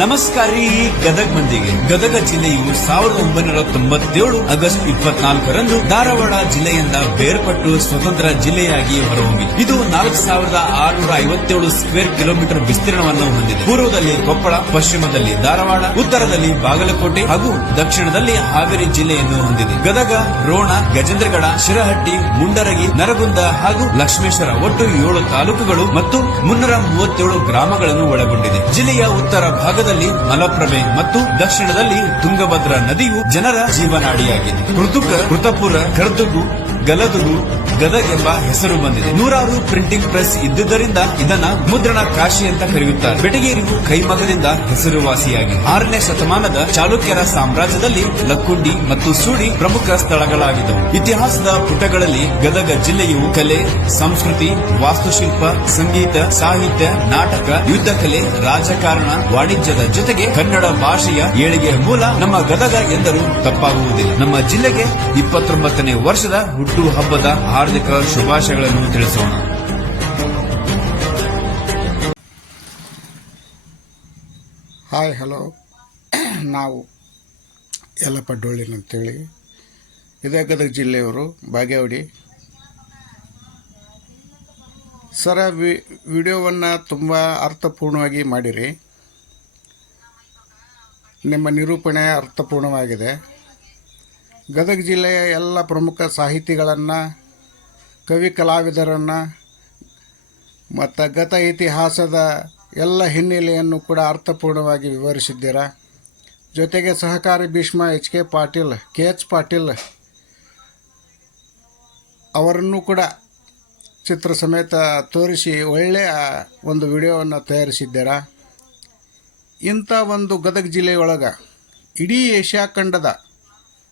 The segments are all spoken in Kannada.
ನಮಸ್ಕಾರಿ, ಗದಗ ಮಂದಿಗೆ. ಗದಗ ಜಿಲ್ಲೆಯು ಸಾವಿರದ ಒಂಬೈನೂರ ತೊಂಬತ್ತೇಳು ಆಗಸ್ಟ್ ಇಪ್ಪತ್ನಾಲ್ಕರಂದು ಧಾರವಾಡ ಜಿಲ್ಲೆಯಿಂದ ಬೇರ್ಪಟ್ಟು ಸ್ವತಂತ್ರ ಜಿಲ್ಲೆಯಾಗಿ ಹೊರಹೊಮ್ಮಿದೆ. ಇದು ನಾಲ್ಕು ಸಾವಿರದ ಆರುನೂರ ಐವತ್ತೇಳು ಸ್ಕ್ವೇರ್ ಕಿಲೋಮೀಟರ್ ವಿಸ್ತೀರ್ಣವನ್ನು ಹೊಂದಿದೆ. ಪೂರ್ವದಲ್ಲಿ ಕೊಪ್ಪಳ, ಪಶ್ಚಿಮದಲ್ಲಿ ಧಾರವಾಡ, ಉತ್ತರದಲ್ಲಿ ಬಾಗಲಕೋಟೆ ಹಾಗೂ ದಕ್ಷಿಣದಲ್ಲಿ ಹಾವೇರಿ ಜಿಲ್ಲೆಯನ್ನು ಹೊಂದಿದೆ. ಗದಗ, ರೋಣ, ಗಜೇಂದ್ರಗಡ, ಶಿರಹಟ್ಟಿ ಮುಂಡರಗಿ ನರಗುಂದ ಹಾಗೂ ಲಕ್ಷ್ಮೇಶ್ವರ ಒಟ್ಟು ಏಳು ತಾಲೂಕುಗಳು ಮತ್ತು ಮುನ್ನೂರ ಮೂವತ್ತೇಳು ಗ್ರಾಮಗಳನ್ನು ಒಳಗೊಂಡಿದೆ. ಜಿಲ್ಲೆಯ ಉತ್ತರ ಭಾಗದಲ್ಲಿ ಮಲಪ್ರಭೆ ಮತ್ತು ದಕ್ಷಿಣದಲ್ಲಿ ತುಂಗಭದ್ರಾ ನದಿಯು ಜನರ ಜೀವನಾಡಿಯಾಗಿದೆ. ಕೃತುಕ, ಕೃತಪುರ, ಕರ್ದುಗು ಗಲದುಗು ಗದಗ್ ಎಂಬ ಹೆಸರು ಬಂದಿದೆ. ನೂರಾರು ಪ್ರಿಂಟಿಂಗ್ ಪ್ರೆಸ್ ಇದ್ದುದರಿಂದ ಇದನ್ನ ಮುದ್ರಣ ಕಾಶಿ ಅಂತ ಕರೆಯುತ್ತಾರೆ. ಬೆಟಗೇರಿಗೂ ಕೈಮಗದಿಂದ ಹೆಸರುವಾಸಿಯಾಗಿದೆ. ಆರನೇ ಶತಮಾನದ ಚಾಲುಕ್ಯರ ಸಾಮ್ರಾಜ್ಯದಲ್ಲಿ ಲಕ್ಕುಂಡಿ ಮತ್ತು ಸೂಡಿ ಪ್ರಮುಖ ಸ್ಥಳಗಳಾಗಿದ್ದವು. ಇತಿಹಾಸದ ಪುಟಗಳಲ್ಲಿ ಗದಗ ಜಿಲ್ಲೆಯು ಕಲೆ, ಸಂಸ್ಕೃತಿ, ವಾಸ್ತುಶಿಲ್ಪ, ಸಂಗೀತ, ಸಾಹಿತ್ಯ, ನಾಟಕ ಯುದ್ಧ ಕಲೆ ರಾಜಕಾರಣ ವಾಣಿಜ್ಯದ ಜೊತೆಗೆ ಕನ್ನಡ ಭಾಷೆಯ ಏಳಿಗೆ ಮೂಲ ನಮ್ಮ ಗದಗ ಎಂದರೂ. ತಪ್ಪಾಗುವುದಿಲ್ಲ. ನಮ್ಮ ಜಿಲ್ಲೆಗೆ ಇಪ್ಪತ್ತೊಂಬತ್ತನೇ ವರ್ಷದ ಹುಟ್ಟು ಹಬ್ಬದ ಹಾರ್ದಿಕ ಶುಭಾಶಯಗಳನ್ನು ತಿಳಿಸೋಣ. Hi, hello. ನಾವು ಯಲ್ಲಪ್ಪ ಅಂತೇಳಿ ಇದೇ ಗದಗ ಜಿಲ್ಲೆಯವರು ಬಾಗೇವಾಡಿ. ಸರ ವಿಡಿಯೋವನ್ನು ತುಂಬ ಅರ್ಥಪೂರ್ಣವಾಗಿ ಮಾಡಿರಿ. ನಿಮ್ಮ ನಿರೂಪಣೆ ಅರ್ಥಪೂರ್ಣವಾಗಿದೆ. ಗದಗ ಜಿಲ್ಲೆಯ ಎಲ್ಲ ಪ್ರಮುಖ ಸಾಹಿತಿಗಳನ್ನು, ಕವಿ ಕಲಾವಿದರನ್ನು, ಮತ್ತು ಗತ ಇತಿಹಾಸದ ಎಲ್ಲ ಹಿನ್ನೆಲೆಯನ್ನು ಕೂಡ ಅರ್ಥಪೂರ್ಣವಾಗಿ ವಿವರಿಸಿದ್ದೀರಾ? ಜೊತೆಗೆ ಸಹಕಾರಿ Bhishma H K Patil, K H Patil ಅವರನ್ನು ಕೂಡ ಚಿತ್ರ ಸಮೇತ ತೋರಿಸಿ ಒಳ್ಳೆಯ ಒಂದು ವಿಡಿಯೋವನ್ನು ತಯಾರಿಸಿದ್ದೀರಾ? ಇಂಥ ಒಂದು ಗದಗ ಜಿಲ್ಲೆಯೊಳಗೆ ಇಡೀ ಏಷ್ಯಾ ಖಂಡದ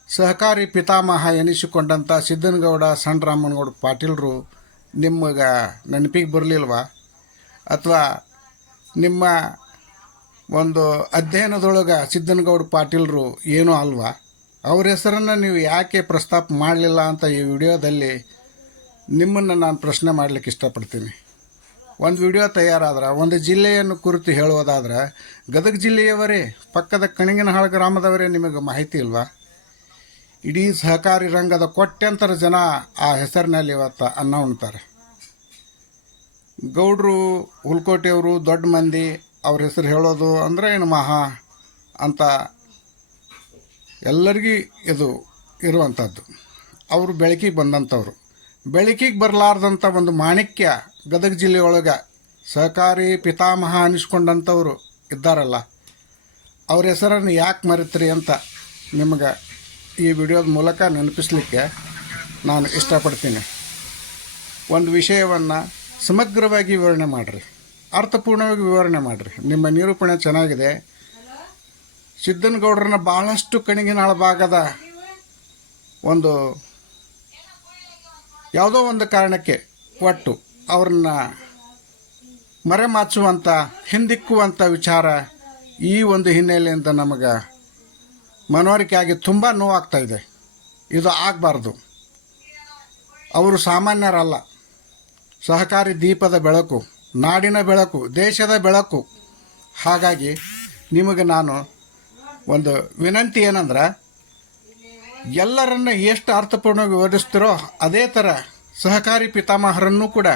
ಸಹಕಾರಿ ಪಿತಾಮಹ ಎನಿಸಿಕೊಂಡಂಥ ಸಿದ್ದನಗೌಡ ಸಣ್ಣರಾಮನಗೌಡ ಪಾಟೀಲರು ನಿಮಗೆ ನೆನಪಿಗೆ ಬರಲಿಲ್ವ? ಅಥವಾ ನಿಮ್ಮ ಒಂದು ಅಧ್ಯಯನದೊಳಗೆ ಸಿದ್ದನಗೌಡ ಪಾಟೀಲರು ಏನೂ ಅಲ್ವಾ? ಅವ್ರ ಹೆಸರನ್ನು ನೀವು ಯಾಕೆ ಪ್ರಸ್ತಾಪ ಮಾಡಲಿಲ್ಲ ಅಂತ ಈ ವಿಡಿಯೋದಲ್ಲಿ ನಿಮ್ಮನ್ನು ನಾನು ಪ್ರಶ್ನೆ ಮಾಡಲಿಕ್ಕೆ ಇಷ್ಟಪಡ್ತೀನಿ. ಒಂದು ವಿಡಿಯೋ ತಯಾರಾದ್ರೆ, ಒಂದು ಜಿಲ್ಲೆಯನ್ನು ಕುರಿತು ಹೇಳುವುದಾದ್ರೆ, ಗದಗ ಜಿಲ್ಲೆಯವರೇ, ಪಕ್ಕದ ಕಣಿಗಿನಹಾಳ ಗ್ರಾಮದವರೇ ನಿಮಗೆ ಮಾಹಿತಿ ಇಲ್ವಾ? ಇಡೀ ಸಹಕಾರಿ ರಂಗದ ಕೋಟ್ಯಂತರ ಜನ ಆ ಹೆಸರಿನಲ್ಲಿ ಇವತ್ತು ಅನ್ನ ಉಣ್ತಾರೆ. ಗೌಡ್ರು ಹುಲ್ಕೋಟೆಯವರು ದೊಡ್ಡ ಮಂದಿ, ಅವ್ರ ಹೆಸರು ಹೇಳೋದು ಅಂದರೆ ಏನು ಮಹಾ ಅಂತ ಎಲ್ಲರಿಗೂ ಇದು ಇರುವಂಥದ್ದು ಅವರು ಬೆಳಕಿಗೆ ಬಂದಂಥವ್ರು ಬೆಳಕಿಗೆ ಬರಲಾರ್ದಂಥ ಒಂದು ಮಾಣಿಕ್ಯ ಗದಗ ಜಿಲ್ಲೆಯೊಳಗೆ ಸಹಕಾರಿ ಪಿತಾಮಹ ಅನಿಸ್ಕೊಂಡಂಥವರು ಇದ್ದಾರಲ್ಲ, ಅವ್ರ ಹೆಸರನ್ನು ಯಾಕೆ ಮರಿತ್ರಿ ಅಂತ ನಿಮಗೆ ಈ ವಿಡಿಯೋದ ಮೂಲಕ ನೆನಪಿಸ್ಲಿಕ್ಕೆ ನಾನು ಇಷ್ಟಪಡ್ತೀನಿ. ಒಂದು ವಿಷಯವನ್ನು ಸಮಗ್ರವಾಗಿ ವಿವರಣೆ ಮಾಡಿರಿ, ಅರ್ಥಪೂರ್ಣವಾಗಿ ವಿವರಣೆ ಮಾಡಿರಿ. ನಿಮ್ಮ ನಿರೂಪಣೆ ಚೆನ್ನಾಗಿದೆ. ಸಿದ್ದನಗೌಡರನ್ನ ಭಾಳಷ್ಟು ಕಣಿಗಿನಾಳ ಭಾಗದ ಒಂದು ಯಾವುದೋ ಒಂದು ಕಾರಣಕ್ಕೆ ಒಟ್ಟು ಅವ್ರನ್ನ ಮರೆಮಾಚುವಂಥ ಹಿಂದಿಕ್ಕುವಂಥ ವಿಚಾರ ಈ ಒಂದು ಹಿನ್ನೆಲೆಯಿಂದ ನಮಗೆ ಮನವರಿಕೆ ಆಗಿ ತುಂಬ ನೋವಾಗ್ತಾ ಇದೆ. ಇದು ಆಗಬಾರ್ದು. ಅವರು ಸಾಮಾನ್ಯರಲ್ಲ. ಸಹಕಾರಿ ದೀಪದ ಬೆಳಕು, ನಾಡಿನ ಬೆಳಕು, ದೇಶದ ಬೆಳಕು. ಹಾಗಾಗಿ ನಿಮಗೆ ನಾನು ಒಂದು ವಿನಂತಿ ಏನಂದ್ರೆ ಎಲ್ಲರನ್ನ ಎಷ್ಟು ಅರ್ಥಪೂರ್ಣವಾಗಿ ವಿವರಿಸ್ತಿರೋ ಅದೇ ಥರ ಸಹಕಾರಿ ಪಿತಾಮಹರನ್ನು ಕೂಡ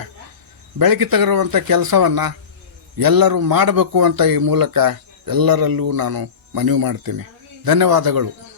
ಬೆಳಕಿ ತಗಿರುವಂಥ ಕೆಲಸವನ್ನು ಎಲ್ಲರೂ ಮಾಡಬೇಕು ಅಂತ ಈ ಮೂಲಕ ಎಲ್ಲರಲ್ಲೂ ನಾನು ಮನವಿ ಮಾಡ್ತೀನಿ. ಧನ್ಯವಾದಗಳು.